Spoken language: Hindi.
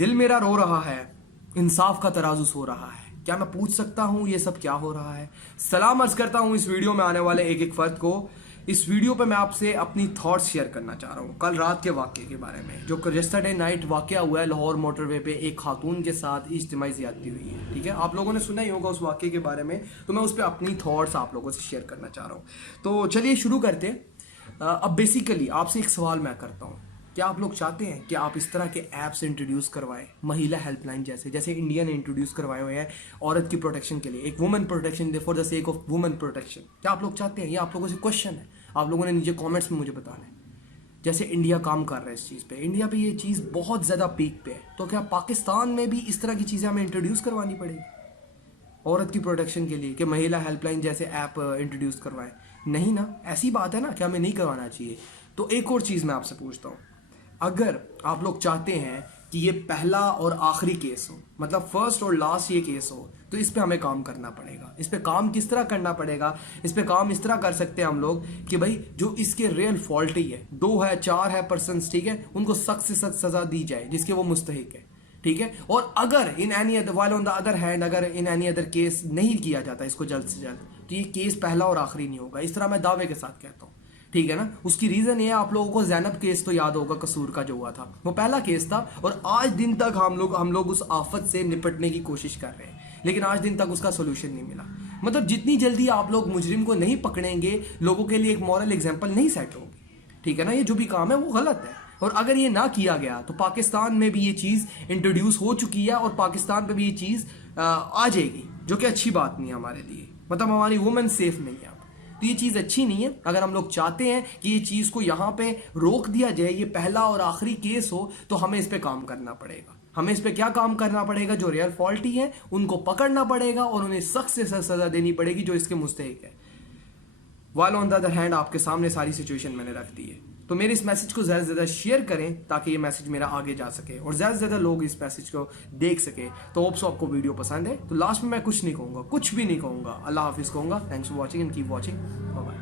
दिल मेरा रो रहा है, इंसाफ का तराजू सो रहा है। क्या मैं पूछ सकता हूं ये सब क्या हो रहा है? सलाम अर्ज करता हूं इस वीडियो में आने वाले एक एक फर्द को। इस वीडियो पे मैं आपसे अपनी थॉट्स शेयर करना चाह रहा हूं कल रात के वाकये के बारे में, जो यस्टरडे नाइट वाकया हुआ है लाहौर मोटरवे पे। एक खातून के साथ इज्तिमाई ज़्यादती हुई है, ठीक है। आप लोगों ने सुना ही होगा उस वाकये के बारे में, तो मैं उस पर अपनी थॉट्स आप लोगों से शेयर करना चाह रहा हूँ। तो चलिए शुरू करते हैं। अब बेसिकली आपसे एक सवाल मैं करता हूँ, क्या आप लोग चाहते हैं कि आप इस तरह के ऐप्स इंट्रोड्यूस करवाएं, महिला हेल्पलाइन जैसे इंडिया ने इंट्रोड्यूस करवाए हुए हैं औरत की प्रोटेक्शन के लिए, एक women protection for the sake of women protection? क्या आप लोग चाहते हैं? ये आप लोगों से क्वेश्चन है, आप लोगों ने नीचे कमेंट्स में मुझे बताना है। जैसे इंडिया काम कर रहा है इस चीज़ पे, इंडिया पे ये चीज़ बहुत ज़्यादा पीक पे है, तो क्या पाकिस्तान में भी इस तरह की चीज़ें हमें इंट्रोड्यूस करवानी पड़ेगी औरत की प्रोटेक्शन के लिए, कि महिला हेल्पलाइन जैसे ऐप इंट्रोड्यूस करवाएं? नहीं ना, ऐसी बात है ना कि हमें नहीं करवाना चाहिए। तो एक और चीज़ मैं आपसे पूछता हूँ, अगर आप लोग चाहते हैं कि ये पहला और आखिरी केस हो, मतलब फर्स्ट और लास्ट ये केस हो, तो इस पे हमें काम करना पड़ेगा। इस पे काम किस तरह करना पड़ेगा? इस पे काम इस तरह कर सकते हैं हम लोग कि भाई जो इसके रियल फॉल्टी है, 2 है 4 है पर्सन्स, ठीक है, उनको सख्त से सख्त सजा दी जाए जिसके वो मुस्तहिक है, ठीक है। और अगर in any other while on the other hand, अगर इन एनी अदर केस नहीं किया जाता इसको जल्द से जल्द, तो ये केस पहला और आखिरी नहीं होगा। इस तरह मैं दावे के साथ कहता हूँ, ठीक है ना। उसकी रीजन ये है, आप लोगों को ज़ैनब केस तो याद होगा, कसूर का जो हुआ था, वो पहला केस था, और आज दिन तक हम लोग उस आफत से निपटने की कोशिश कर रहे हैं, लेकिन आज दिन तक उसका सोल्यूशन नहीं मिला। मतलब जितनी जल्दी आप लोग मुजरिम को नहीं पकड़ेंगे, लोगों के लिए एक मॉरल एग्जाम्पल नहीं सेट होगी, ठीक है ना। ये जो भी काम है वो गलत है, और अगर ये ना किया गया तो पाकिस्तान में भी ये चीज़ इंट्रोड्यूस हो चुकी है और पाकिस्तान पे भी ये चीज़ आ जाएगी, जो कि अच्छी बात नहीं है हमारे लिए। मतलब हमारी वुमेन सेफ नहीं है, तो ये चीज़ अच्छी नहीं है। अगर हम लोग चाहते हैं कि ये चीज़ को यहाँ पे रोक दिया जाए, ये पहला और आखिरी केस हो, तो हमें इस पे काम करना पड़ेगा। हमें इस पे क्या काम करना पड़ेगा? जो रियल फॉल्टी है उनको पकड़ना पड़ेगा और उन्हें सख्त से सख्त सजा देनी पड़ेगी जो इसके मुस्तहिक है। While on the other hand आपके सामने सारी सिचुएशन मैंने रख दी है, तो मेरे इस मैसेज को ज़्यादा से ज़्यादा शेयर करें ताकि ये मैसेज मेरा आगे जा सके और ज़्यादा से ज़्यादा लोग इस मैसेज को देख सके। तो होप सो आपको वीडियो पसंद है। तो लास्ट में मैं कुछ नहीं कहूँगा, कुछ भी नहीं कहूँगा, अल्लाह हाफिज़ कहूँगा। Thanks for watching and keep watching. Bye.